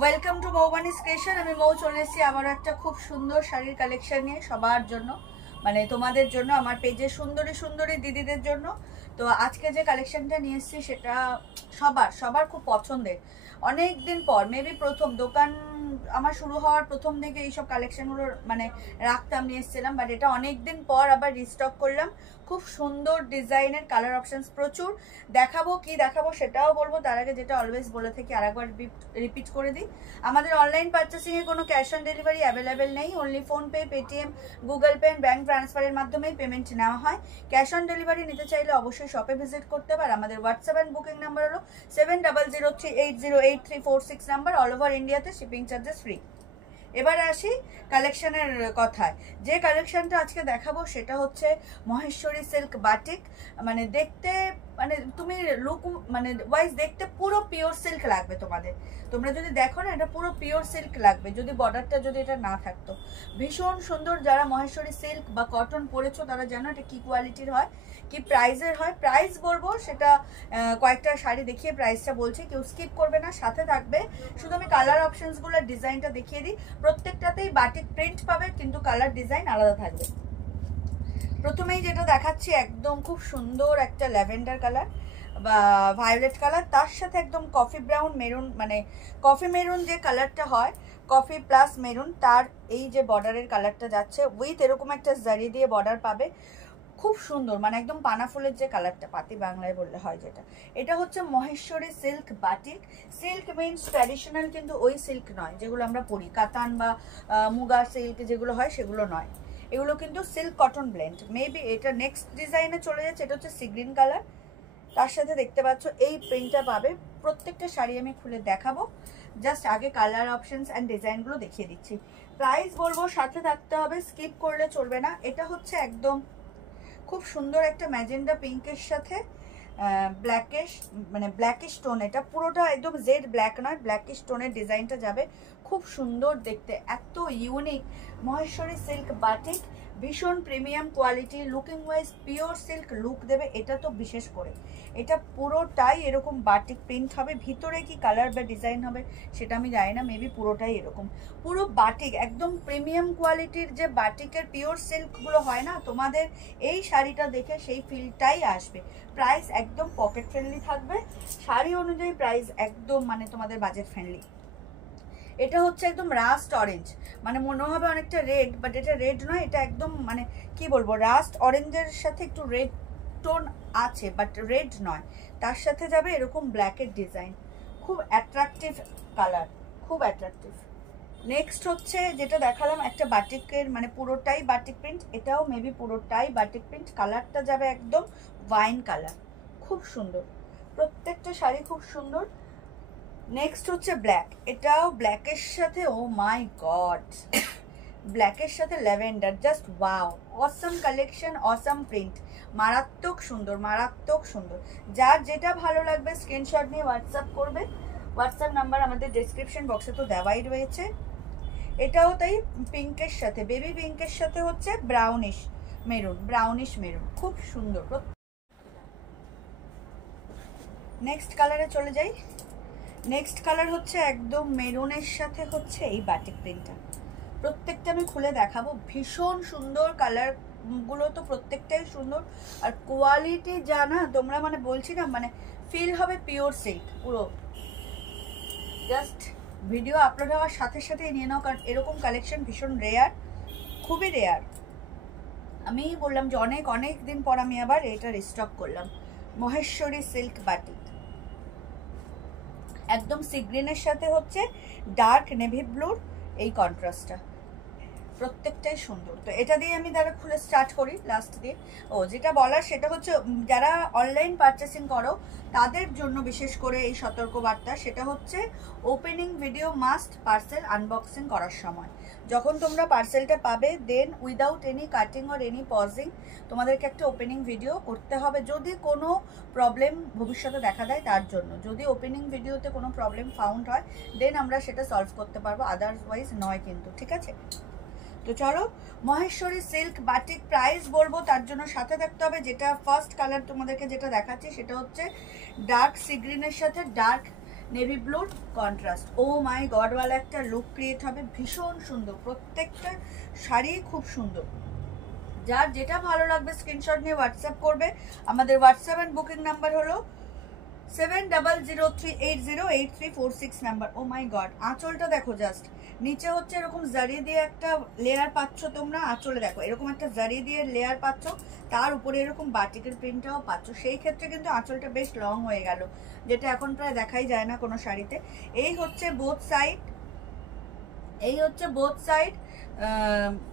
Welcome to মৌবানিস creation. আমি মৌ চলে এসেছি আবার একটা খুব সুন্দর শাড়ির কালেকশন নিয়ে সবার জন্য, মানে তোমাদের জন্য, আমার পেজে সুন্দরী সুন্দরী দিদিদের জন্য। তো আজকে যে কালেকশনটা নিয়ে এসেছি সেটা সবার খুব পছন্দের। অনেক দিন পর, মেবি প্রথম দোকান আমার শুরু হওয়ার প্রথম দিকে এইসব কালেকশনগুলো মানে রাখতাম, নিয়ে এসেছিলাম, বাট এটা অনেক দিন পর আবার রিস্টক করলাম। খুব সুন্দর ডিজাইনের, কালার অপশনস প্রচুর। দেখাবো কি দেখাবো সেটাও বলবো, তার আগে যেটা অলওয়েজ বলে থাকি আরেকবার রিপিট করে দিই, আমাদের অনলাইন পারচেসিংয়ে কোনো ক্যাশ অন ডেলিভারি অ্যাভেলেবেল নেই। Only PhonePe, Paytm, Google pay, bank ট্রান্সফারের মাধ্যমেই পেমেন্ট নেওয়া হয়। ক্যাশ অন ডেলিভারি নিতে চাইলে অবশ্যই শপে ভিজিট করতে হবে। আমাদের হোয়াটসঅ্যাপ অ্যান্ড বুকিং নাম্বার হলো 7003808346 নাম্বার। অল ওভার ইন্ডিয়াতে শিপিং চার্জেস ফ্রি। এবার আসি কালেকশনের কথায়। যে কালেকশনটা আজকে দেখাবো সেটা হচ্ছে মহেশ্বরী সিল্ক বাটিক। মানে দেখতে, মানে তুমি লুক মানে ওয়াইজ দেখতে পুরো পিওর সিল্ক লাগবে তোমাদের। তোমরা যদি দেখো না, এটা পুরো পিওর সিল্ক লাগবে যদি বর্ডারটা যদি এটা না থাকতো। ভীষণ সুন্দর। যারা মহেশ্বরী সিল্ক বা কটন পরেছো তারা জানো এটা কি কোয়ালিটির হয়, কি প্রাইসের হয়। প্রাইস বলবো সেটা কয়েকটা শাড়ি দেখিয়ে প্রাইসটা বলছি, কেউ স্কিপ করবে না, সাথে থাকবে। শুধু আমি কালার অপশনসগুলোর ডিজাইনটা দেখিয়ে দিই। প্রত্যেকটাতেই বাটিক প্রিন্ট পাবে, কিন্তু কালার ডিজাইন আলাদা থাকবে। প্রথমেই যেটা দেখাচ্ছি একদম খুব সুন্দর একটা ল্যাভেন্ডার কালার বা ভায়োলেট কালার, তার সাথে একদম কফি ব্রাউন মেরুন, মানে কফি মেরুন যে কালারটা হয়, কফি প্লাস মেরুন, তার এই যে বর্ডারের কালারটা যাচ্ছে উইথ এরকম একটা জারি দিয়ে বর্ডার পাবে। খুব সুন্দর, মানে একদম পানা ফুলের যে কালারটা, পাতি বাংলায় বললে হয় যেটা। এটা হচ্ছে Maheshwari silk batik. Silk means traditional, কিন্তু ওই সিল্ক নয় যেগুলো আমরা পরি, কাতান বা মুগা সিল্ক যেগুলো হয় সেগুলো নয়। এগুলো কিন্তু সিল্ক কটন ব্লেন্ড। মেবি এটা নেক্সট ডিজাইনে চলে যাচ্ছে, এটা হচ্ছে সি গ্রিন কালার। তার সাথে দেখতে পাচ্ছ এই প্রিন্টটা পাবে। প্রত্যেকটা শাড়ি আমি খুলে দেখাবো, জাস্ট আগে কালার অপশনস অ্যান্ড ডিজাইনগুলো দেখিয়ে দিচ্ছি। প্রাইস বলবো, সাথে থাকতে হবে, স্কিপ করলে চলবে না। এটা হচ্ছে একদম খুব সুন্দর একটা ম্যাজেন্ডা পিঙ্কের সাথে ব্ল্যাকিশ, মানে ব্ল্যাকিশ টোন। এটা পুরোটা একদম জেড ব্ল্যাক নয়, ব্ল্যাকিশ টোনের ডিজাইনটা যাবে। খুব সুন্দর দেখতে, এত ইউনিক। মহেশ্বরী সিল্ক বাটিক, ভীষণ premium quality, looking wise pure silk look দেবে এটা তো বিশেষ করে। এটা পুরোটাই এরকম বাটিক প্রিন্ট হবে। ভিতরে কি কালার বা ডিজাইন হবে সেটা আমি জানি না, মেবি পুরোটাই এরকম। পুরো বাটিক, একদম প্রিমিয়াম কোয়ালিটির যে বাটিকের পিওর সিল্কগুলো হয় না, তোমাদের এই শাড়িটা দেখে সেই ফিলটাই আসবে। প্রাইস একদম পকেট ফ্রেন্ডলি থাকবে, শাড়ি অনুযায়ী প্রাইস একদম মানে তোমাদের বাজেট ফ্রেন্ডলি। এটা হচ্ছে একদম রাস্ট অরেঞ্জ, মানে মনে হবে অনেকটা রেড, বাট এটা রেড নয়। এটা একদম মানে কি বলবো, রাস্ট অরেঞ্জের সাথে একটু রেড টোন আছে, বাট রেড নয়। তার সাথে যাবে এরকম ব্ল্যাকের ডিজাইন, খুব অ্যাট্রাকটিভ কালার, খুব অ্যাট্রাকটিভ। নেক্সট হচ্ছে যেটা দেখালাম একটা বাটিকের, মানে পুরোটাই বাটিক প্রিন্ট। এটাও মেবি পুরোটাই বাটিক প্রিন্ট। কালারটা যাবে একদম ওয়াইন কালার, খুব সুন্দর। প্রত্যেকটা শাড়ি খুব সুন্দর। নেক্সট হচ্ছে ব্ল্যাক। এটাও ব্ল্যাকের সাথে, ও মাই গড, ব্ল্যাকের সাথে ল্যাভেন্ডার, জাস্ট ওয়াও, অসম কালেকশন, অসম প্রিন্ট, মারাত্মক সুন্দর, মারাত্মক সুন্দর। যার যেটা ভালো লাগবে স্ক্রিনশট নিয়ে হোয়াটসঅ্যাপ করবে। হোয়াটসঅ্যাপ নাম্বার আমাদের ডেসক্রিপশন বক্সে তো দেওয়াই রয়েছে। এটাও তাই পিঙ্কের সাথে, বেবি পিঙ্কের সাথে হচ্ছে ব্রাউনিশ মেরুন, ব্রাউনিশ মেরুন, খুব সুন্দর। নেক্সট কালারে চলে যাই। নেক্সট কালার হচ্ছে একদম মেরুনের সাথে হচ্ছে এই বাটিক প্রিন্টটা। প্রত্যেকটা আমি খুলে দেখাবো, ভীষণ সুন্দর কালারগুলো, তো প্রত্যেকটাই সুন্দর। আর কোয়ালিটি জানা তোমরা, মানে বলছি না, মানে ফিল হবে পিওর সিল্ক পুরো। জাস্ট ভিডিও আপলোড হওয়ার সাথে সাথেই নিয়ে নাও, কারণ এরকম কালেকশন ভীষণ রেয়ার, খুবই রেয়ার। আমি বললাম যে অনেক অনেক দিন পর আমি আবার এটা রিস্টক করলাম। মহেশ্বরী সিল্ক বাটিক, একদম সি গ্রিনের সাথে হচ্ছে ডার্ক নেভি ব্লুর এই কন্ট্রাস্টটা, প্রত্যেকটাই সুন্দর। তো এটা দিয়ে আমি দ্বারা খুলে স্টার্ট করি লাস্ট দিয়ে। ও যেটা বলার সেটা হচ্ছে, যারা অনলাইন পারচেসিং করো তাদের জন্য বিশেষ করে এই সতর্কবার্তা, সেটা হচ্ছে opening video must parcel unboxing করার সময়। যখন তোমরা পার্সেলটা পাবে, then without any cutting or any pausing তোমাদেরকে একটা ওপেনিং ভিডিও করতে হবে। যদি কোনো প্রবলেম ভবিষ্যতে দেখা দেয় তার জন্য, যদি ওপেনিং ভিডিওতে কোনো প্রবলেম ফাউন্ড হয় দেন আমরা সেটা সলভ করতে পারবো, আদারওয়াইজ নয় কিন্তু, ঠিক আছে? তো চলো, মহেশ্বরী সিল্ক বাটিক প্রাইস বলবো, তার জন্য সাথে থাকতে হবে। যেটা ফার্স্ট কালার তোমাদেরকে যেটা দেখাচ্ছি সেটা হচ্ছে ডার্ক সি গ্রিনের সাথে ডার্ক নেভি ব্লুর কন্ট্রাস্ট। ও মাই গডওয়ালা একটা লুক ক্রিয়েট হবে, ভীষণ সুন্দর। প্রত্যেকটা শাড়ি খুব সুন্দর। যার যেটা ভালো লাগবে স্ক্রিনশট নিয়ে হোয়াটসঅ্যাপ করবে। আমাদের হোয়াটসঅ্যাপ অ্যান্ড বুকিং নাম্বার হলো 7003808346 নাম্বার। ও মাই গড, আঁচলটা দেখো জাস্ট। নিচে হচ্ছে এরকম জারি দিয়ে একটা লেয়ার পাচ্ছ তোমরা, আঁচলে দেখো এরকম একটা জারি দিয়ে লেয়ার পাচ্ছ, তার উপরে এরকম বাটিকের প্রিন্টটাও পাচ্ছ। সেই ক্ষেত্রে কিন্তু আঁচলটা বেশ লং হয়ে গেল, যেটা এখন প্রায় দেখাই যায় না কোনো শাড়িতে। এই হচ্ছে বোথ সাইড, এই হচ্ছে বোথ সাইড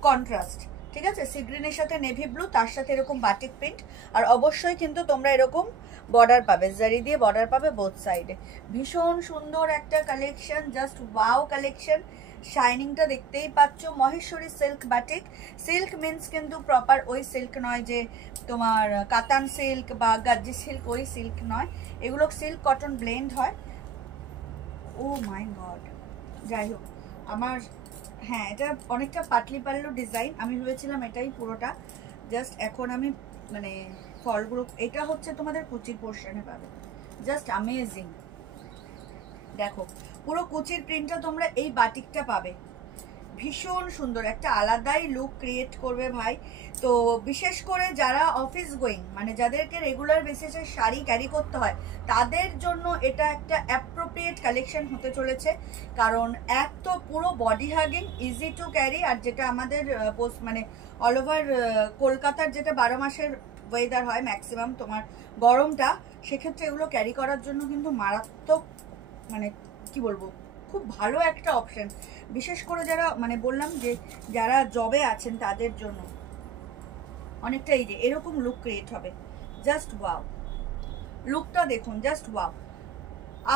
কন্ট্রাস্ট, ঠিক আছে। সি গ্রিনের সাথে নেভি ব্লু, তার সাথে এরকম বাটিক প্রিন্ট। আর অবশ্যই কিন্তু তোমরা এরকম বর্ডার পাবে, জারি দিয়ে বর্ডার পাবে বোথ সাইডে। ভীষণ সুন্দর একটা কালেকশন, জাস্ট ওয়াও কালেকশন। শাইনিংটা দেখতেই পাচ্ছ। Maheshwari silk batik. Silk means কিন্তু প্রপার ওই সিল্ক নয় যে তোমার কাতান সিল্ক বা গাজ্জি সিল্ক, ওই সিল্ক নয়। এগুলো সিল্ক কটন ব্লেন্ড হয়। ও মাই গড, যাই হোক আমার, হ্যাঁ এটা অনেকটা পাতলি পাল্লু ডিজাইন, আমি ভেবেছিলাম এটাই পুরোটা। জাস্ট এখন আমি মানে ফলগুলো, এটা হচ্ছে তোমাদের কুচির পোর্শনে পাবে, জাস্ট অ্যামেজিং। দেখো পুরো কুচির প্রিন্টটা তোমরা এই বাটিকটা পাবে, ভীষণ সুন্দর একটা আলাদাই লুক ক্রিয়েট করবে ভাই। তো বিশেষ করে যারা অফিস গোয়িং, মানে যাদেরকে রেগুলার বেসিসে শাড়ি ক্যারি করতে হয়, তাদের জন্য এটা একটা অ্যাপ্রোপ্রিয়েট কালেকশন হতে চলেছে। কারণ এক তো পুরো body hugging, easy to carry, আর যেটা আমাদের মানে অল ওভার কলকাতার যেটা 12 মাসের ওয়েদার হয় ম্যাক্সিমাম তোমার গরমটা, সেক্ষেত্রে এগুলো ক্যারি করার জন্য কিন্তু মারাত্মক, মানে কি বলবো, খুব ভালো একটা অপশন। বিশেষ করে যারা, মানে বললাম যে যারা জবে আছেন তাদের জন্য অনেকটা এই যে এরকম লুক ক্রিয়েট হবে। জাস্ট ওয়াও, লুকটা দেখুন, জাস্ট ওয়াও।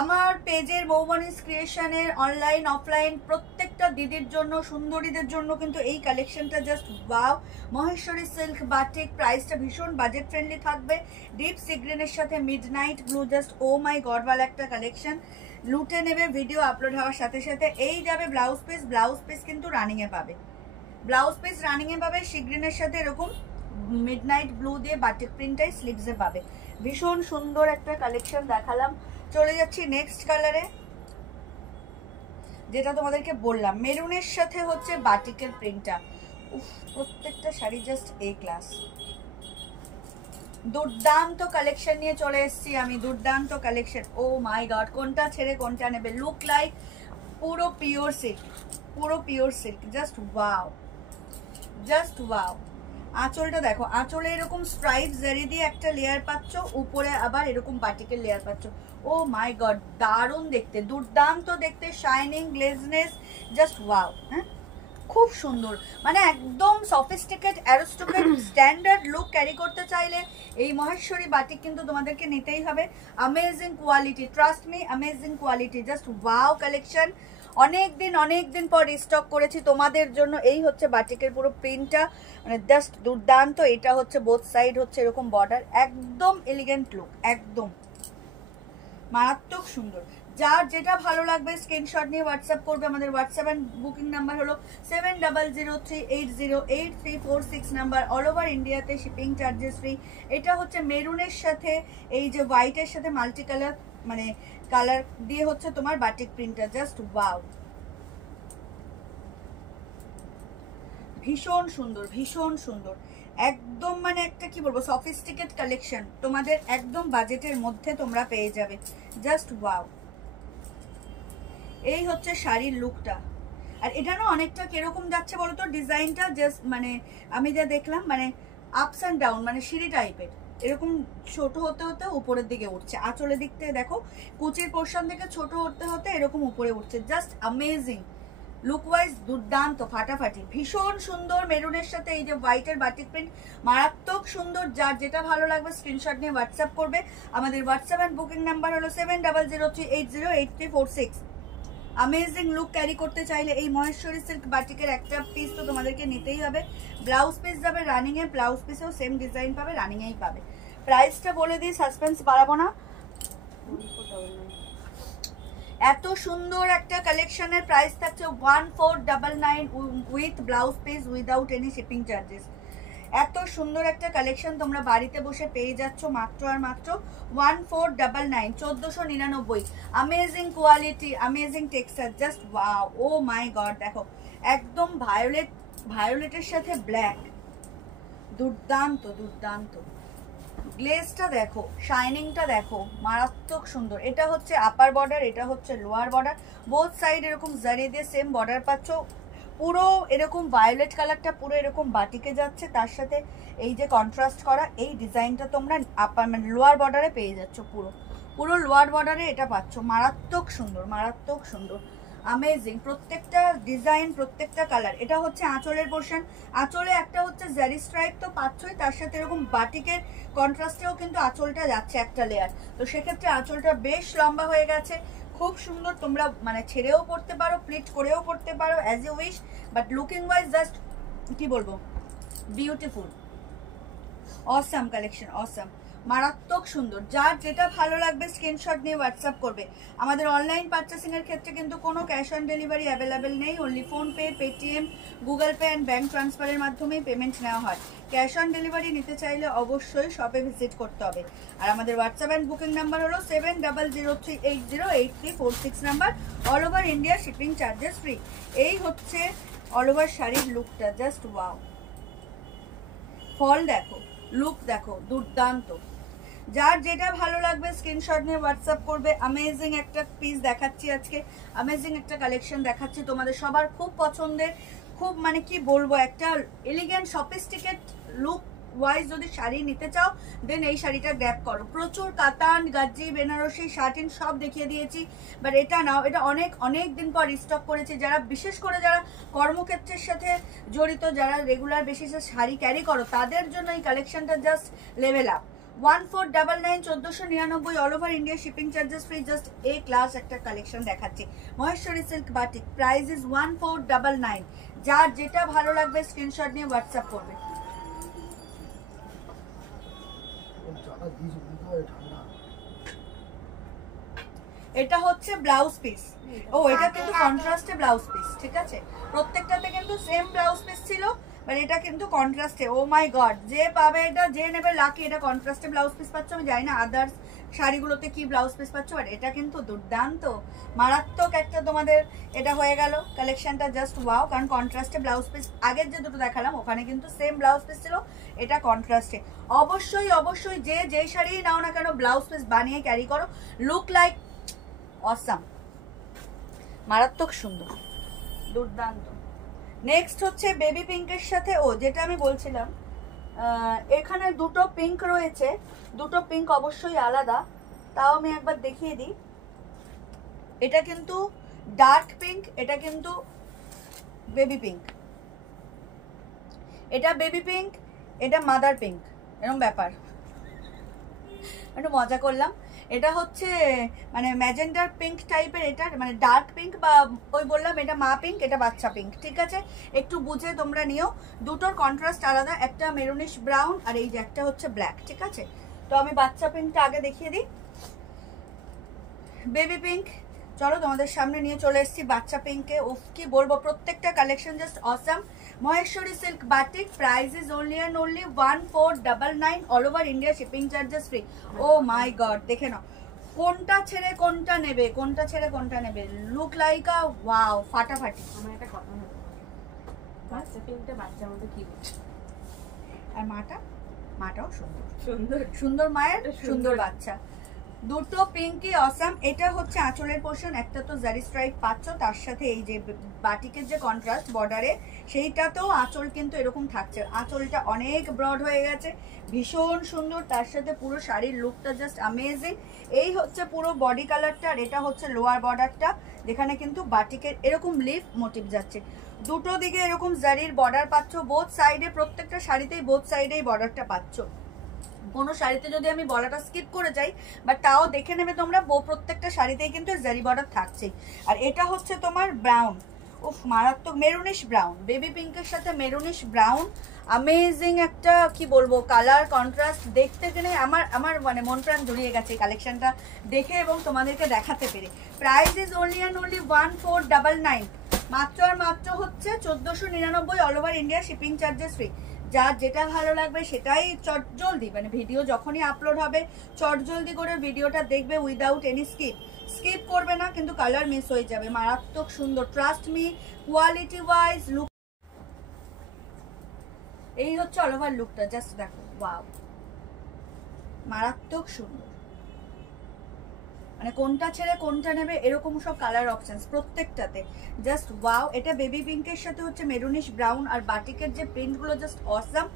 আমার পেজের মৌবনিস ক্রিয়েশনের অনলাইন অফলাইন প্রত্যেকটা দিদির জন্য, সুন্দরীদের জন্য কিন্তু এই কালেকশনটা just wow. Maheshwari silk batik, প্রাইসটা ভীষণ বাজেট ফ্রেন্ডলি থাকবে। ডিপ সিগ্রিনের সাথে মিডনাইট ব্লু, জাস্ট ও মাই গডওয়ালা একটা কালেকশন। লুটে নেবে ভিডিও আপলোড হওয়ার সাথে সাথে। এই যাবে ব্লাউজ পিস, ব্লাউজ পিস কিন্তু রানিংয়ে পাবে, ব্লাউজ পিস রানিংয়ে পাবে। সিগ্রিনের সাথে এরকম মিডনাইট ব্লু দিয়ে বাটিক প্রিন্টটাই স্লিভসে পাবে। ভীষণ সুন্দর একটা কালেকশন দেখালাম। চলে যাচ্ছি নেক্সট কালারে, যেটা তোমাদেরকে বললাম মেরুনের সাথে হচ্ছে বাটিকের প্রিন্টটা। উফ, প্রত্যেকটা শাড়ি জাস্ট এ ক্লাস। দুর্দান্ত কালেকশন নিয়ে চলে এসেছি আমি, দুর্দান্ত কালেকশন। ও মাই গড, কোনটা ছেড়ে কোনটা নেবে। লুক লাইক পুরো পিওর সিল্ক, পুরো pure silk, just wow, just wow. আঁচলটা দেখো, আঁচলে এরকম স্ট্রাইপ জারি দিয়ে একটা লেয়ার পাচ্ছ, উপরে আবার এরকম বাটিকের লেয়ার পাচ্ছ। ও মাই গড, দারুণ দেখতে, দুর্দান্ত দেখতে, শাইনিং, গ্লেজনেস, জাস্ট ওয়াও। হ্যাঁ, খুব সুন্দর, মানে একদম sophisticate aristocrat standard look carry করতে চাইলে এই মহেশ্বরী বাটিক কিন্তু তোমাদেরকে নিতেই হবে। Amazing quality, trust me, amazing quality, just wow collection. অনেক দিন পর রিস্টক করেছি তোমাদের জন্য। এই হচ্ছে বাটিকের পুরো প্রিন্টটা, মানে জাস্ট দুর্দান্ত। এটা হচ্ছে বোথ সাইড হচ্ছে এরকম বর্ডার, একদম এলিগেন্ট লুক, একদম মারাত্মক সুন্দর। যার যেটা ভালো লাগবে স্ক্রিনশট নিয়ে হোয়াটসঅ্যাপ করবে। আমাদের হোয়াটসঅ্যাপ অ্যান্ড বুকিং নাম্বার হলো 7003808346 নাম্বার। অল ওভার ইন্ডিয়াতে শিপিং চার্জেস ফ্রি। এটা হচ্ছে মেরুনের সাথে এই যে হোয়াইটের সাথে মাল্টি কালার, মানে কালার দিয়ে হচ্ছে তোমার বাটিক প্রিন্টটা, জাস্ট ওয়াও, ভীষণ সুন্দর, ভীষণ সুন্দর, একদম মানে একটা কি বলবো সফিস্টিকেট কালেকশন, তোমাদের একদম বাজেটের মধ্যে তোমরা পেয়ে যাবে, জাস্ট ওয়াও। এই হচ্ছে শাড়ির লুকটা। আর এটা না অনেকটা কিরকম যাচ্ছে বলো তো, ডিজাইনটা জাস্ট মানে আমি যা দেখলাম মানে আপস অ্যান্ড ডাউন, মানে সিঁড়ি টাইপের, এরকম ছোট হতে হতে উপরের দিকে উঠছে। আঁচলের দিক থেকে দেখো কুচির পোর্শন থেকে ছোট হতে হতে এরকম উপরে উঠছে, জাস্ট অ্যামেজিং লুক ওয়াইজ, দুর্দান্ত, ফাটাফাটি, ভীষণ সুন্দর। মেরুনের সাথে এই যে হোয়াইটের বাটিক প্রিন্ট, মারাত্মক সুন্দর। যার যেটা ভালো লাগবে স্ক্রিনশট নিয়ে হোয়াটসঅ্যাপ করবে। আমাদের হোয়াটসঅ্যাপ অ্যান্ড বুকিং নাম্বার হলো 7003808346। অ্যামেজিং লুক ক্যারি করতে চাইলে এই মহেশ্বরী সিল্ক বাটিকের একটা পিস তো তোমাদেরকে নিতেই হবে। ব্লাউজ পিস যাবে রানিংয়ে, ব্লাউজ পিসেও সেম ডিজাইন পাবে, রানিংয়েই পাবে। প্রাইসটা বলে দিই, সাসপেন্স বাড়াবো না। এত সুন্দর একটা কালেকশনের প্রাইস থাকছে 1499 with blouse piece, without any shipping charges. এত সুন্দর একটা কালেকশন তোমরা বাড়িতে বসে পেয়ে যাচ্ছ মাত্র আর মাত্র 1499, 1499। Amazing quality, amazing texture, just wow. Oh my god, দেখো একদম ভায়োলেটের সাথে ব্ল্যাক, দুর্দান্ত দুর্দান্ত। গ্লেজটা দেখো, শাইনিংটা দেখো, মারাত্মক সুন্দর। এটা হচ্ছে আপার বর্ডার, এটা হচ্ছে লোয়ার বর্ডার, বোথ সাইড এরকম জারি দিয়ে সেম বর্ডার পাচ্ছ। পুরো এরকম ভায়োলেট কালারটা পুরো এরকম বাটিকে যাচ্ছে, তার সাথে এই যে কন্ট্রাস্ট করা এই ডিজাইনটা তোমরা আপার মানে লোয়ার বর্ডারে পেয়ে যাচ্ছ। পুরো লোয়ার বর্ডারে এটা পাচ্ছ। মারাত্মক সুন্দর, মারাত্মক সুন্দর, अमेजिंग। প্রত্যেকটা ডিজাইন, প্রত্যেকটা কালার। এটা হচ্ছে আঁচলের পোর্শন, আঁচলে একটা হচ্ছে জারি স্ট্রাইপ তো পাচ্ছই, তার সাথে এরকম বাটিকের কন্ট্রাস্টেও কিন্তু আঁচলটা যাচ্ছে একটা লেয়ার। তো সেক্ষেত্রে আঁচলটা বেশ লম্বা হয়ে গেছে, খুব সুন্দর। তোমরা মানে ছেড়েও পড়তে পারো, প্লিট করেও পড়তে পারো, as you wish, but looking wise just কি বলবো, বিউটিফুল, অসাম কালেকশন, অসাম, মারাত্মক সুন্দর। যার যেটা ভালো লাগবে স্ক্রিনশট নিয়ে হোয়াটসঅ্যাপ করবে। আমাদের অনলাইন পারচেসিং এর ক্ষেত্রে কিন্তু কোনো ক্যাশ অন ডেলিভারি অ্যাভেলেবেল নেই, only PhonePe, Paytm, Google pay and bank ট্রান্সফারের মাধ্যমেই পেমেন্ট নেওয়া হয়। ক্যাশ অন ডেলিভারি নিতে চাইলে অবশ্যই শপে ভিজিট করতে হবে। আর আমাদের হোয়াটসঅ্যাপ অ্যান্ড বুকিং নাম্বার হলো 7003808346 number. All over India shipping charges free. এই হচ্ছে অল ওভার শাড়ির লুকটা, জাস্ট ওয়াও। ফল দেখো, লুক দেখো, দুর্দান্ত। যার যেটা ভালো লাগবে স্ক্রিনশট নিয়ে হোয়াটসঅ্যাপ করবে। अमेजिंग একটা পিস দেখাচ্ছি আজকে, अमेजिंग একটা কালেকশন দেখাচ্ছি তোমাদের সবার খুব পছন্দের, খুব মানে কি বলবো, একটা এলিগেন্ট সফিস্টিকেট লুক ওয়াইজ যদি শাড়ি নিতে চাও দেন এই শাড়িটা গ্র্যাব করো। প্রচুর কাতান, গাজি, বেনারসি, শার্টিন সব দেখিয়ে দিয়েছি, বাট এটা নাও, এটা অনেক দিন পর রিস্টক করেছি। যারা বিশেষ করে যারা কর্মক্ষেত্রের সাথে জড়িত, যারা রেগুলার বেসিসে শাড়ি ক্যারি করো, তাদের জন্য এই কালেকশনটা just level up. 1499, 1499, all over India shipping charges free. Just a class একটা কালেকশন দেখাচ্ছি, Maheshwari silk batik, price is 1499। যার যেটা ভালো লাগবে স্ক্রিনশট নিয়ে হোয়াটসঅ্যাপ করবে। এটা হচ্ছে ব্লাউজ পিস। ও এটা কিন্তু কন্ট্রাস্টে ব্লাউজ পিস, ঠিক আছে? প্রত্যেকটাতে কিন্তু সেম ব্লাউজ পিস ছিল, বাট এটা কিন্তু কন্ট্রাস্টে। ও মাই গড, যে পাবে এটা, যে নেবে লাকি। এটা কন্ট্রাস্টে ব্লাউজ পিস পাচ্ছ। আমি জানি না আদার্স শাড়িগুলোতে কি ব্লাউজ পিস পাচ্ছ, বাট এটা কিন্তু দুর্দান্ত, মারাত্মক একটা তোমাদের এটা হয়ে গেল কালেকশনটা, জাস্ট ওয়াও। কারণ কন্ট্রাস্টে ব্লাউজ পিস আগের যে দুটো দেখালাম ওখানে কিন্তু সেম ব্লাউজ পিস ছিল, এটা কন্ট্রাস্টে। অবশ্যই অবশ্যই যে শাড়ি নাও না কেন ব্লাউজ পিস বানিয়ে ক্যারি করো, লুক লাইক অসাম, মারাত্মক সুন্দর, দুর্দান্ত। নেক্সট হচ্ছে বেবি পিঙ্কের সাথে, ও যেটা আমি বলছিলাম, এখানে দুটো পিঙ্ক রয়েছে, দুটো পিঙ্ক অবশ্যই আলাদা, তাও আমি একবার দেখিয়ে দিই। এটা কিন্তু ডার্ক পিঙ্ক, এটা কিন্তু বেবি পিঙ্ক। এটা বেবি পিঙ্ক, এটা মাদার পিঙ্ক, এরকম ব্যাপার, একটু মজা করলাম। এটা হচ্ছে মানে ম্যাজেন্ডার পিঙ্ক টাইপের, এটা মানে ডার্ক পিঙ্ক, বা ওই বললাম এটা মা পিঙ্ক, এটা বাচ্চা পিঙ্ক, ঠিক আছে? একটু বুঝে তোমরা নিও, দুটোর কন্ট্রাস্ট আলাদা, একটা মেরুনিশ ব্রাউন আর এই যে একটা হচ্ছে ব্ল্যাক, ঠিক আছে? তো আমি বাচ্চা পিঙ্কটা আগে দেখিয়ে দিই। বেবি পিঙ্ক, চলো তোমাদের সামনে নিয়ে চলে এসেছি বাচ্চা পিঙ্কে। উফ কি বলবো, প্রত্যেকটা collection just awesome. Maheshwari silk batik, price is only and only 1499, all over India shipping charges free. Oh my god, দেখে নাও কোনটা ছেড়ে কোনটা নেবে, কোনটা ছেড়ে কোনটা নেবে, লুক লাইক আ ওয়াও, ফাটাফাটি। আমার একটা কথা হলো, বাচ্চা পিঙ্কটা বাচ্চার মতো কি বলছে, আর মাটাও সুন্দর, সুন্দর সুন্দর মায়ের সুন্দর বাচ্চা, দুটো পিঙ্কই অসাম। এটা হচ্ছে আঁচলের পোর্শন, একটা তো জারি স্ট্রাইপ পাচ্ছ, তার সাথে এই যে বাটিকের যে কন্ট্রাস্ট বর্ডারে সেইটাতেও আঁচল কিন্তু এরকম থাকছে। আঁচলটা অনেক ব্রড হয়ে গেছে, ভীষণ সুন্দর, তার সাথে পুরো শাড়ির লুকটা জাস্ট অ্যামেজিং। এই হচ্ছে পুরো বডি কালারটা, আর এটা হচ্ছে লোয়ার বর্ডারটা, যেখানে কিন্তু বাটিকের এরকম লিফ মোটিভ যাচ্ছে। দুটো দিকে এরকম জারির বর্ডার পাচ্ছ, বোথ সাইডে, প্রত্যেকটা শাড়িতেই বোথ সাইডেই বর্ডারটা পাচ্ছ। কোনো শাড়িতে যদি আমি বর্ডারটা স্কিপ করে যাই, বাট তাও দেখে নেবে তোমরা, প্রত্যেকটা শাড়িতেই কিন্তু জারি বর্ডার থাকছে। আর এটা হচ্ছে তোমার ব্রাউন, উফ মারাত্মক, মেরুনিশ ব্রাউন, বেবি পিঙ্কের সাথে মেরুনিশ ব্রাউন, অ্যামেজিং একটা কি বলবো কালার কন্ট্রাস্ট। দেখতে গেলে আমার মানে মন প্রাণ জড়িয়ে গেছে এই কালেকশনটা দেখে এবং তোমাদেরকে দেখাতে পেরে। Price is only and only 1499, মাত্র আর মাত্র হচ্ছে 1499, all over India shipping charges free. যার যেটা ভালো লাগবে সেটাই চটজলদি, মানে ভিডিও যখনই আপলোড হবে চটজলদি করে ভিডিওটা দেখবে উইদাউট এনি স্কিপ করবে না, কিন্তু কালার মিস হয়ে যাবে। মারাত্মক সুন্দর, trust me, quality wise look. এই হচ্ছে অল ওভার লুকটা, জাস্ট দেখো, ওয়াও, মারাত্মক সুন্দর। মানে কোনটা ছেড়ে কোনটা নেবে এরকম সব কালার অপশনস প্রত্যেকটাতে, জাস্ট ওয়াও। এটা বেবি পিঙ্কের সাথে হচ্ছে মেরুনিশ ব্রাউন, আর বাটিকের যে প্রিন্টগুলো জাস্ট অসাম,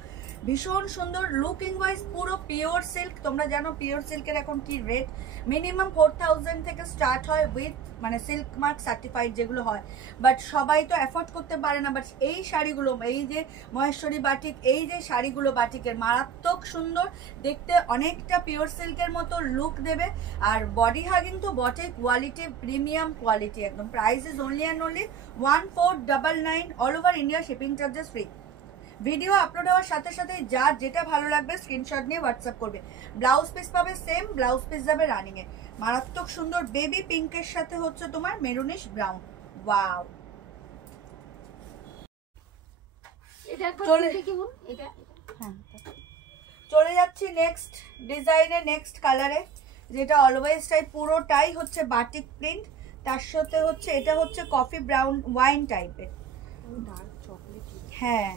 ভীষণ সুন্দর। লুকিং ওয়াইজ পুরো পিওর সিল্ক। তোমরা জানো পিওর সিল্কের এখন কি রেট, মিনিমাম 4000 থেকে স্টার্ট হয় উইথ মানে সিল্ক মার্ক সার্টিফাইড যেগুলো হয়, বাট সবাই তো অ্যাফোর্ড করতে পারে না। বাট এই শাড়িগুলো, এই যে মহেশ্বরী বাটিক, এই যে শাড়িগুলো বাটিকের, মারাত্মক সুন্দর দেখতে, অনেকটা পিওর সিল্কের মতো লুক দেবে। আর বডি হাগিং তো বটে, কোয়ালিটি প্রিমিয়াম কোয়ালিটি একদম। Price is only and only 1499, all over India, shipping charges free. Video upload হওয়ার সাথে সাথে যার যেটা ভালো লাগবে স্ক্রিনশট নিয়ে হোয়াটসঅ্যাপ করবে। ব্লাউজ পিস পাবে সেম, ব্লাউজ পিস যাবে রানিং এ। মারাত্মক সুন্দর বেবি পিঙ্কের সাথে হচ্ছে তোমার মেরুনিশ ব্রাউন, ওয়াও। চলে যাচ্ছি নেক্সট ডিজাইনে, নেক্সট কালারে, যেটা অলওয়েজ টাইপ পুরোটাই হচ্ছে বাটিক প্রিন্ট, তার সাথে হচ্ছে এটা হচ্ছে কফি ব্রাউন ওয়াইন টাইপের, হ্যাঁ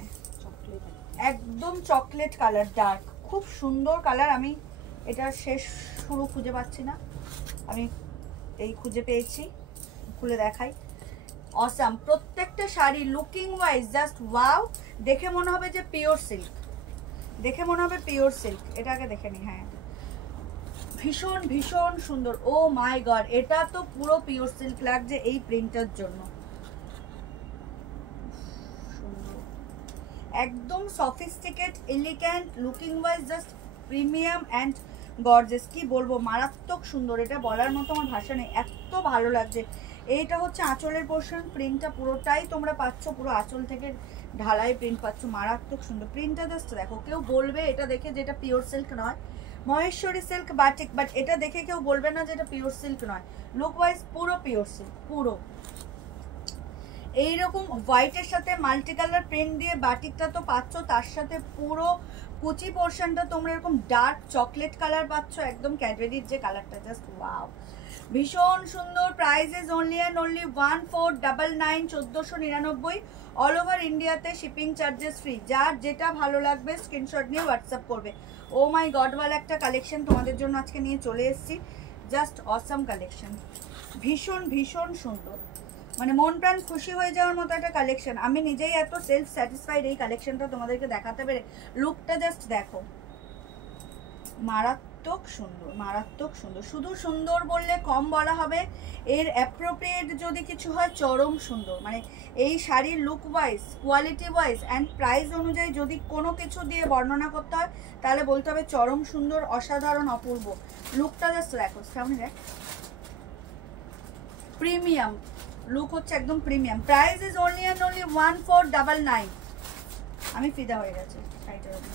একদম চকলেট কালার, ডার্ক, খুব সুন্দর কালার। আমি এটা শেষ শুরু খুঁজে পাচ্ছি না, আমি এই খুঁজে পেয়েছি, খুলে দেখাই। অসাম প্রত্যেকটা sari, looking wise just wow. দেখে মনে হবে যে পিওর সিল্ক, দেখে মনে হবে পিওর সিল্ক। এটাকে দেখে নি, হ্যাঁ ভীষণ ভীষণ সুন্দর। ও মাই গড, এটা তো পুরো পিওর সিল্ক লাগছে এই প্রিন্টের জন্য, একদম sophisticate elegant, looking wise just premium and gorgeous. কি বলবো, মারাত্মক সুন্দর, এটা বলার মতো আমার ভাষা নেই, এত ভালো লাগছে। এইটা হচ্ছে আঁচলের পোর্শন, প্রিন্টটা পুরোটাই তোমরা পাচ্ছ, পুরো আঁচল থেকে ঢালাই প্রিন্ট পাচ্ছ, মারাত্মক সুন্দর। প্রিন্টটা জাস্ট দেখো, কেউ বলবে এটা দেখে যে এটা পিওর সিল্ক নয়, মহেশ্বরী সিল্ক বাটিক, বাট এটা দেখে কেউ বলবে না যে এটা পিওর সিল্ক নয়। লুক ওয়াইজ পুরো পিওর সিল্ক, পুরো এইরকম হোয়াইটের সাথে মাল্টি কালার প্রিন্ট দিয়ে বাটিকটা তো পাচ্ছ, তার সাথে পুরো কুচি পোর্শনটা তোমরা এরকম ডার্ক চকলেট কালার পাচ্ছ, একদম ক্যাডবেরির যে কালারটা, জাস্ট ওয়াও, ভীষণ সুন্দর। Price is only and only 1499, 1499, all over ইন্ডিয়াতে শিপিং চার্জেস ফ্রি। যার যেটা ভালো লাগবে স্ক্রিনশট নিয়ে হোয়াটসঅ্যাপ করবে। ও মাই গডওয়ালা একটা কালেকশন তোমাদের জন্য আজকে নিয়ে চলে এসেছি, জাস্ট অসাম কালেকশন, ভীষণ ভীষণ সুন্দর, মানে মন প্রাণ খুশি হয়ে যাওয়ার মতো একটা কালেকশন। আমি নিজেই এত সেলফ স্যাটিসফাইড এই কালেকশনটা তোমাদেরকে দেখাতে পেরে। লুকটা জাস্ট দেখো, মারাত্মক সুন্দর, মারাত্মক সুন্দর। শুধু সুন্দর বললে কম বলা হবে, এর অ্যাপ্রোপ্রিয়েট যদি কিছু হয় চরম সুন্দর। মানে এই শাড়ির look wise, quality wise and price অনুযায়ী যদি কোনো কিছু দিয়ে বর্ণনা করতে হয় তাহলে বলতে হবে চরম সুন্দর, অসাধারণ, অপূর্ব। লুকটা জাস্ট দেখো, সামনে দেখ, প্রিমিয়াম লুক হচ্ছে, একদম premium. Price is only and only 1499। আমি ফিদা হয়ে গেছে শাড়িটার উপর,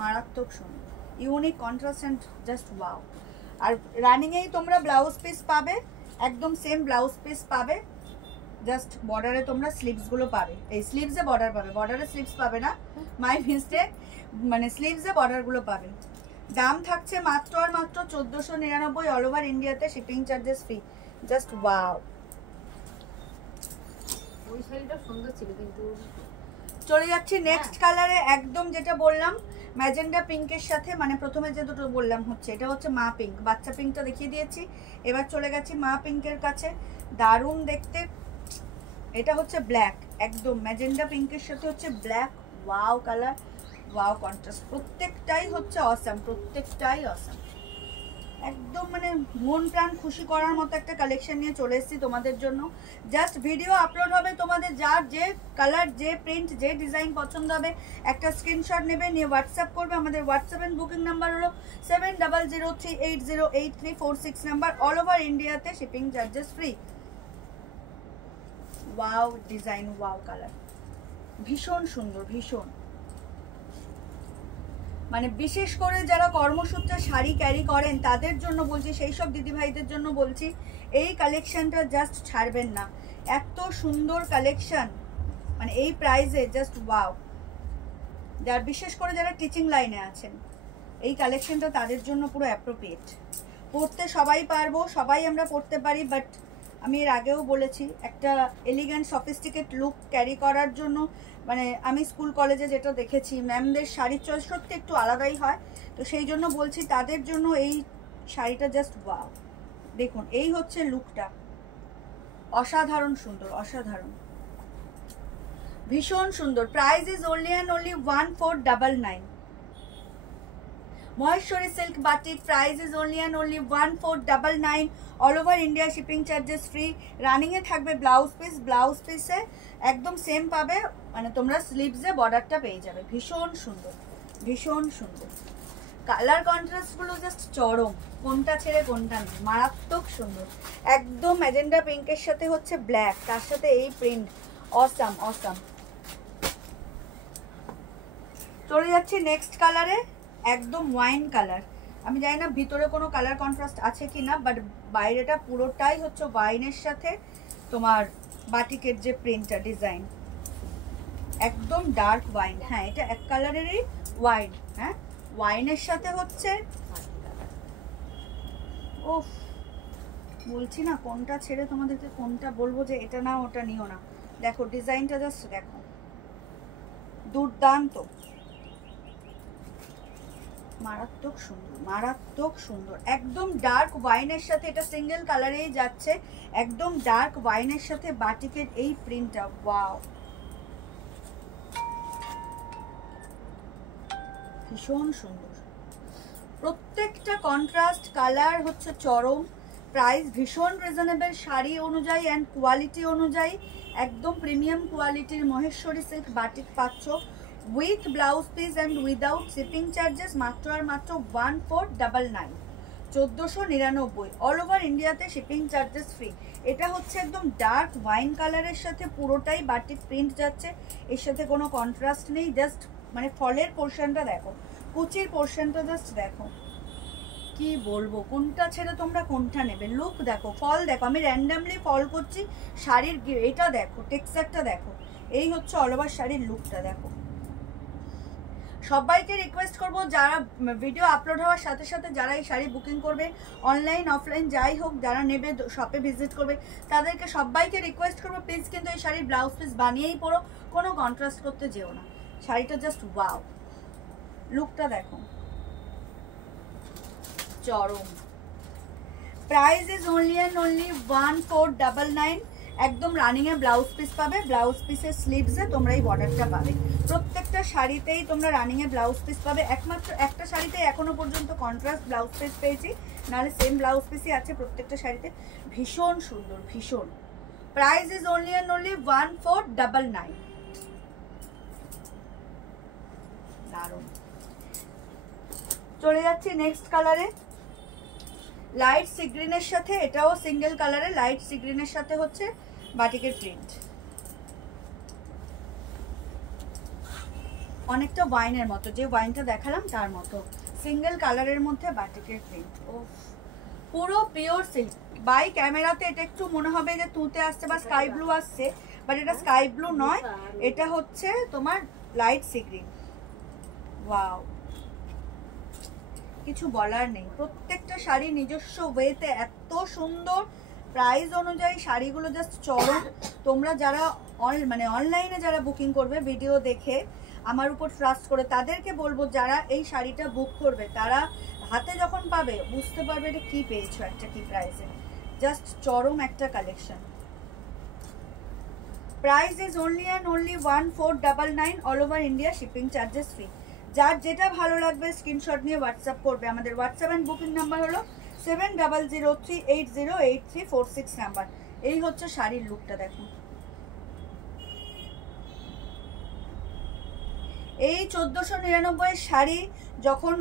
মারাত্মক সুন্দর, unique, contrast and just wow. আর রানিংয়েই তোমরা ব্লাউজ পিস পাবে, একদম সেম ব্লাউজ পিস পাবে, জাস্ট বর্ডারে তোমরা স্লিভসগুলো পাবে, এই স্লিভসে বর্ডার পাবে, বর্ডারে স্লিভস পাবে না, মাই মিস্টেক, মানে স্লিভসে বর্ডারগুলো পাবে। দাম থাকছে মাত্র আর মাত্র 1499, অল ওভার ইন্ডিয়াতে shipping charges free, just wow. ওই শাড়িটা সুন্দর ছিল, কিন্তু চলে যাচ্ছি নেক্সট কালারে, একদম যেটা বললাম ম্যাজেন্ডা পিঙ্কের সাথে, মানে প্রথমে যে দুটো বললাম হচ্ছে এটা হচ্ছে মা পিঙ্ক, বাচ্চা পিঙ্কটা দেখিয়ে দিয়েছি, এবার চলে গেছি মা পিঙ্কের কাছে, দারুণ দেখতে। এটা হচ্ছে ব্ল্যাক, একদম ম্যাজেন্ডা পিঙ্কের সাথে হচ্ছে black, wow colour, wow contrast, প্রত্যেকটাই হচ্ছে অসাম, প্রত্যেকটাই অসাম, একদম মানে মন প্রাণ খুশি করার মতো একটা কালেকশন নিয়ে চলে এসেছি তোমাদের জন্য। জাস্ট ভিডিও আপলোড হবে, তোমাদের যার যে কালার, যে প্রিন্ট, যে ডিজাইন পছন্দ হবে একটা স্ক্রিনশট নেবে, নিয়ে হোয়াটসঅ্যাপ করবে। আমাদের হোয়াটসঅ্যাপ এন্ড বুকিং নাম্বার হলো 7003808346 নাম্বার, অল ওভার ইন্ডিয়াতে shipping charges free. Wow design, wow colour, ভীষণ সুন্দর, ভীষণ, মানে বিশেষ করে যারা কর্মসূত্রে শাড়ি ক্যারি করেন তাদের জন্য বলছি, সেই সব দিদিভাইদের জন্য বলছি, এই কালেকশনটা জাস্ট ছাড়বেন না, এত সুন্দর কালেকশন, মানে এই প্রাইসে জাস্ট ওয়াও। যার বিশেষ করে যারা টিচিং লাইনে আছেন এই কালেকশনটা তাদের জন্য পুরো অ্যাপ্রোপ্রিয়েট। পড়তে সবাই পারবো, সবাই আমরা পড়তে পারি, বাট আমি এর আগেও বলেছি একটা এলিগ্যান্ট সফিস্টিকেট লুক ক্যারি করার জন্য মানে আমি স্কুল কলেজে যেটা দেখেছি ম্যামদের শাড়ির চয়েস সত্যি একটু আলাদাই হয়, তো সেই জন্য বলছি তাদের জন্য এই শাড়িটা জাস্ট ওয়াও। দেখুন এই হচ্ছে লুকটা, অসাধারণ সুন্দর, অসাধারণ, ভীষণ সুন্দর। Price is only and only 1499। Maheshwari silk batik, price is only and only 1499। All over India shipping charges free. রানিংয়ে থাকবে ব্লাউজ পিস, ব্লাউজ পিসে একদম সেম পাবে, মানে তোমরা স্লিভসে বর্ডারটা পেয়ে যাবে। ভীষণ সুন্দর, ভীষণ সুন্দর। কালার কন্ট্রাস্টগুলো জাস্ট চরম, কোনটা ছেড়ে কোনটা নেই, মারাত্মক সুন্দর। একদম ম্যাজেন্ডা পিঙ্কের সাথে হচ্ছে ব্ল্যাক, তার সাথে এই প্রিন্ট, অসাম অসাম। চলে যাচ্ছি নেক্সট কালারে, একদম ওয়াইন কালার। আমি জানি না ভিতরে কোনো কালার কন্ট্রাস্ট আছে কি না, বাট বাইরেটা পুরোটাই হচ্ছে ওয়াইনের সাথে তোমার বাটিকের যে প্রিন্টটা ডিজাইন, একদম ডার্ক ওয়াইন। হ্যাঁ এটা এক কালারেরই ওয়াইন, হ্যাঁ ওয়াইনের সাথে হচ্ছে, ওফ বলছি না কোনটা ছেড়ে তোমাদেরকে কোনটা বলবো যে এটা না ওটা নিও না। দেখো ডিজাইনটা জাস্ট দেখো, দুর্দান্ত, মারাত্মক সুন্দর, মারাত্মক সুন্দর। একদম ডার্ক ওয়াইনের সাথে, এটা সিঙ্গেল কালারেই যাচ্ছে, একদম ডার্ক ওয়াইনের সাথে বাটিকের এই প্রিন্টটা, ওয়াও ভীষণ সুন্দর। প্রত্যেকটা কন্ট্রাস্ট কালার হচ্ছে চরম। প্রাইস ভীষণ রিজনেবল, শাড়ি অনুযায়ী অ্যান্ড কোয়ালিটি অনুযায়ী একদম প্রিমিয়াম কোয়ালিটির মহেশ্বরী সিল্ক বাটিক পাচ্ছ with blouse piece and without shipping charges মাত্র আর মাত্র 1499, 1499। অল ওভার ইন্ডিয়াতে শিপিং চার্জেস ফ্রি। এটা হচ্ছে একদম ডার্ক ওয়াইন কালারের সাথে পুরোটাই বাটিক প্রিন্ট যাচ্ছে, এর সাথে কোনো কন্ট্রাস্ট নেই, জাস্ট মানে ফলের পোর্শনটা দেখো, কুচির পোর্শনটা জাস্ট দেখো, কি বলবো কোনটা ছেড়ে তোমরা কোনটা নেবে। লুক দেখো, ফল দেখো, আমি র্যান্ডামলি ফল করছি, শাড়ির এটা দেখো, টেক্সচারটা দেখো, এই হচ্ছে অল ওভার শাড়ির লুকটা দেখো। সবাইকে রিকোয়েস্ট করবো যারা ভিডিও আপলোড হওয়ার সাথে সাথে যারা এই শাড়ি বুকিং করবে, অনলাইন অফলাইন যাই হোক, যারা নেবে শপে ভিজিট করবে, তাদেরকে সবাইকে রিকোয়েস্ট করবো প্লিজ কিন্তু এই শাড়ির ব্লাউজ পিস বানিয়েই পরো, কোনো কন্ট্রাস্ট করতে যেও না। শাড়িটা জাস্ট ওয়াও, লুকটা দেখো চরম। Price is only and only 1499। একদম রানিং এ ব্লাউজ পিস পাবে, ব্লাউজ পিসের স্লিভসে তোমরা এই বর্ডারটা পাবে। প্রত্যেকটা শাড়িতেই তোমরা রানিং এ ব্লাউজ পিস পাবে, একমাত্র একটা শাড়িতে এখনো পর্যন্ত কন্ট্রাস্ট ব্লাউজ পিস পেয়েছি, নাহলে সেম ব্লাউজ পিসই আছে প্রত্যেকটা শাড়িতে। ভীষণ সুন্দর, ভীষণ। Price is only and only 1499। দারুণ। চলে যাচ্ছি নেক্সট কালারে, লাইট সি গ্রিনের সাথে, এটাও সিঙ্গেল কালারে, লাইট সি গ্রিনের সাথে হচ্ছে বাটিকের প্রিন্ট, অনেকটা ওয়াইনের মতো, যে ওয়াইনটা দেখালাম তার মতো, সিঙ্গেল কালারের মধ্যে বাটিকের প্রিন্ট। ও পুরো পিওর সিল্ক। বাই ক্যামেরাতে এটা একটু মনে হবে যে তুতে আসছে বা স্কাই ব্লু আসছে, বাট এটা স্কাই ব্লু নয়, এটা হচ্ছে তোমার লাইট সি গ্রিন। ওয়াও, কিছু বলার নেই। প্রত্যেকটা শাড়ি নিজস্ব ওয়েতে এত সুন্দর। প্রাইস অনুযায়ী শাড়িগুলো জাস্ট চরম। তোমরা যারা মানে অনলাইনে যারা বুকিং করবে ভিডিও দেখে আমার উপর ট্রাস্ট করে, তাদেরকে বলবো যারা এই শাড়িটা বুক করবে তারা হাতে যখন পাবে বুঝতে পারবে এটা কি পেয়েছো, একটা কি প্রাইসে। জাস্ট চরম একটা collection. Price is only and only 1499, all over India shipping charges free. যার যেটা ভালো লাগবে স্ক্রিনশট নিয়ে হোয়াটসঅ্যাপ করবে। আমাদের হোয়াটসঅ্যাপ অ্যান্ড বুকিং নাম্বার হলো 7003808346 নাম্বার। এই হচ্ছে শাড়ির লুকটা দেখো। এই 1499 শাড়ি যখন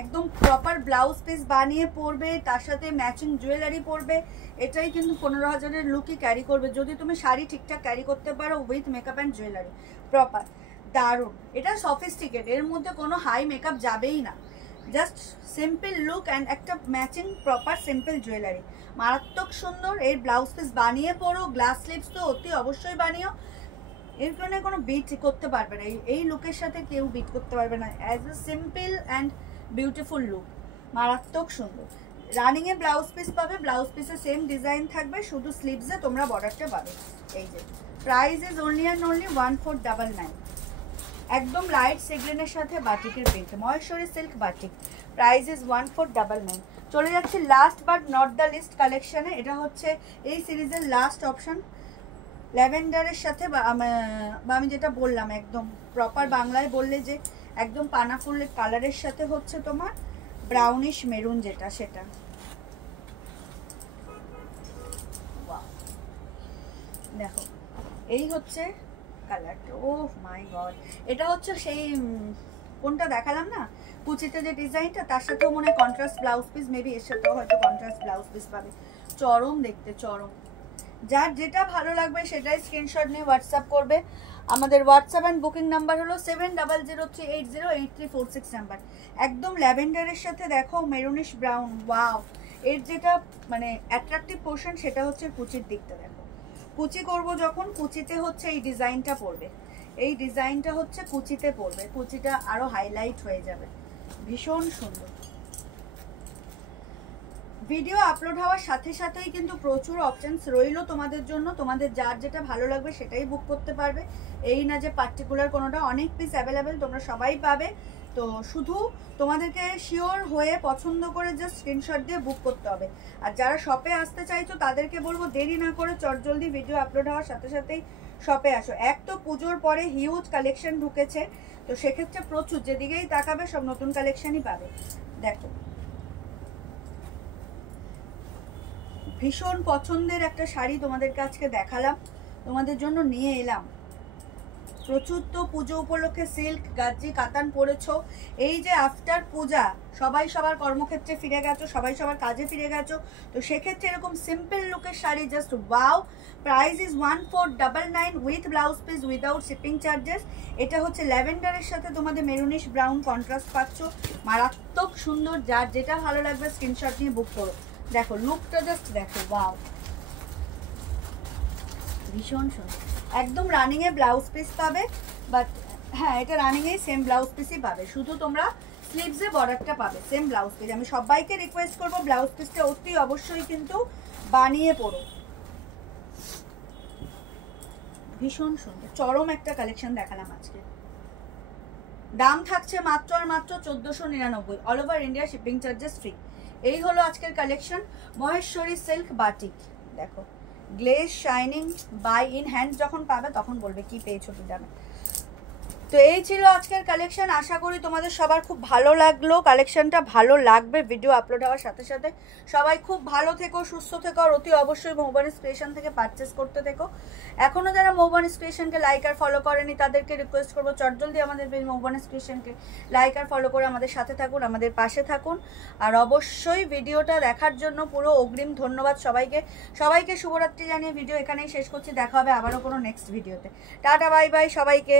একদম প্রপার ব্লাউজ পিস বানিয়ে পরবে, তার সাথে ম্যাচিং জুয়েলারি পরবে, এটাই কিন্তু 15,000-এর লুকই ক্যারি করবে যদি তুমি শাড়ি ঠিকঠাক ক্যারি করতে পারো with makeup and jewellery proper. দারুণ, এটা সফিস্টিকেট, এর মধ্যে কোনো হাই মেকআপ যাবেই না, জাস্ট সিম্পল লুক অ্যান্ড একটা ম্যাচিং প্রপার সিম্পল জুয়েলারি। মারাত্মক সুন্দর। এর ব্লাউজ পিস বানিয়ে পরো, গ্লাস স্লিভস তো অতি অবশ্যই বানিও। এর জন্য কোনো বিট করতে পারবে না, এই লুকের সাথে কেউ বিট করতে পারবে না। As a simple and beautiful look, মারাত্মক সুন্দর। রানিংয়ে ব্লাউজ পিস পাবে, ব্লাউজ পিসে সেম ডিজাইন থাকবে, শুধু স্লিভসে তোমরা বর্ডারটা পাবে। এই যে price is only and only 1499। একদম লাইট সেগ্রেনের সাথে বাটিকের print, Maheshwari silk batik, price is 1499। চলে যাচ্ছে last but not the least কালেকশানে। এটা হচ্ছে এই সিরিজের লাস্ট অপশন, ল্যাভেন্ডারের সাথে বা আমি যেটা বললাম একদম প্রপার বাংলায় বললে যে একদম পানা ফুলের কালারের সাথে হচ্ছে তোমার ব্রাউনিশ মেরুন, যেটা সেটা দেখো এই হচ্ছে কালারটা। ও মাই গড, এটা হচ্ছে সেই কোনটা দেখালাম না কুচিতে যে ডিজাইনটা, তার সাথেও মনে হয় কন্ট্রাস্ট ব্লাউজ পিস, মেবি এর সাথেও হয়তো কন্ট্রাস্ট ব্লাউজ পিস পাবে। চরম দেখতে, চরম। যার যেটা ভালো লাগবে সেটাই স্ক্রিনশট নিয়ে হোয়াটসঅ্যাপ করবে। আমাদের হোয়াটসঅ্যাপ অ্যান্ড বুকিং নাম্বার হলো 7003808346 নাম্বার। একদম ল্যাভেন্ডারের সাথে দেখো মেরুনিশ ব্রাউন, ওয়াও। এর যেটা মানে অ্যাট্রাকটিভ পোর্শন সেটা হচ্ছে কুচির দিকটা। দেখো কুচি করব যখন, কুচিতে হচ্ছে এই ডিজাইনটা পড়বে, এই ডিজাইনটা হচ্ছে কুচিতে পড়বে, কুচিটা আরো হাইলাইট হয়ে যাবে, ভীষণ সুন্দর। ভিডিও আপলোড হওয়ার সাথে সাথেই কিন্তু প্রচুর অপশনস রইলো তোমাদের জন্য, তোমাদের যার যেটা ভালো লাগবে সেটাই বুক করতে পারবে। এই না যে পার্টিকুলার কোনোটা, অনেক পিস অ্যাভেলেবেল, তোমরা সবাই পাবে। তো শুধু তোমাদেরকে শিওর হয়ে পছন্দ করে জাস্ট স্ক্রিনশট দিয়ে বুক করতে হবে। আর যারা শপে আসতে চাইছো তাদেরকে বলবো দেরি না করে চটজলদি ভিডিও আপলোড হওয়ার সাথে সাথেই শপে আসো। এক তো পুজোর পরে হিউজ কালেকশন ঢুকেছে, তো সেক্ষেত্রে প্রচুর, যেদিকেই তাকাবে সব নতুন কালেকশনই পাবে। দেখো ভীষণ পছন্দের একটা শাড়ি তোমাদেরকে আজকে দেখালাম, তোমাদের জন্য নিয়ে এলাম। প্রচুর তো পুজো উপলক্ষে সিল্ক গাজি কাতান পরেছো, এই যে আফটার পূজা সবাই সবার কর্মক্ষেত্রে ফিরে গেছো, সবাই সবার কাজে ফিরে গেছো, তো সেক্ষেত্রে এরকম সিম্পল লুকের sari just wow. Price is 1499 with blouse piece without shipping charges. এটা হচ্ছে ল্যাভেন্ডারের সাথে তোমাদের মেরুনিশ ব্রাউন কন্ট্রাস্ট পাচ্ছ, মারাত্মক সুন্দর। যার যেটা ভালো লাগবে স্ক্রিনশট নিয়ে বুক করো। দেখো লুকটা জাস্ট দেখো, ওয়াও, ভীষণ সুন্দর। একদম রানিংয়ে ব্লাউজ পিস পাবে, বাট হ্যাঁ এটা রানিংয়েই সেম ব্লাউজ পিসই পাবে, শুধু তোমরা স্লিভসে বর্ডারটা পাবে সেম ব্লাউজ পিস। আমি সবাইকে রিকোয়েস্ট করবো ব্লাউজ পিসটা অতি অবশ্যই কিন্তু বানিয়ে পড়ো, ভীষণ সুন্দর। চরম একটা কালেকশন দেখালাম আজকে। দাম থাকছে মাত্র আর মাত্র 1499, all over India shipping charges free. এই হলো আজকের কালেকশন, মহেশ্বরী সিল্ক বাটিক। দেখো glaze shining, by in hand যখন পাবে তখন বলবে কি পেয়েছো কি দামে। তো এই ছিল আজকের কালেকশন, আশা করি তোমাদের সবার খুব ভালো লাগলো, কালেকশনটা ভালো লাগবে ভিডিও আপলোড হওয়ার সাথে সাথে। সবাই খুব ভালো থেকো, সুস্থ থেকো, আর অতি অবশ্যই মৌবানিস ক্রিয়েশন থেকে পারচেস করতে থেকো। এখনও যারা মৌবানিস ক্রিয়েশনকে লাইক আর ফলো করেনি তাদেরকে রিকোয়েস্ট করবো চটজলদি আমাদের মৌবানিস ক্রিয়েশনকে লাইক আর ফলো করে আমাদের সাথে থাকুন, আমাদের পাশে থাকুন। আর অবশ্যই ভিডিওটা দেখার জন্য পুরো অগ্রিম ধন্যবাদ সবাইকে। সবাইকে শুভরাত্রি জানিয়ে ভিডিও এখানেই শেষ করছি, দেখা হবে আবারও কোনো নেক্সট ভিডিওতে। টাটা বাই বাই সবাইকে।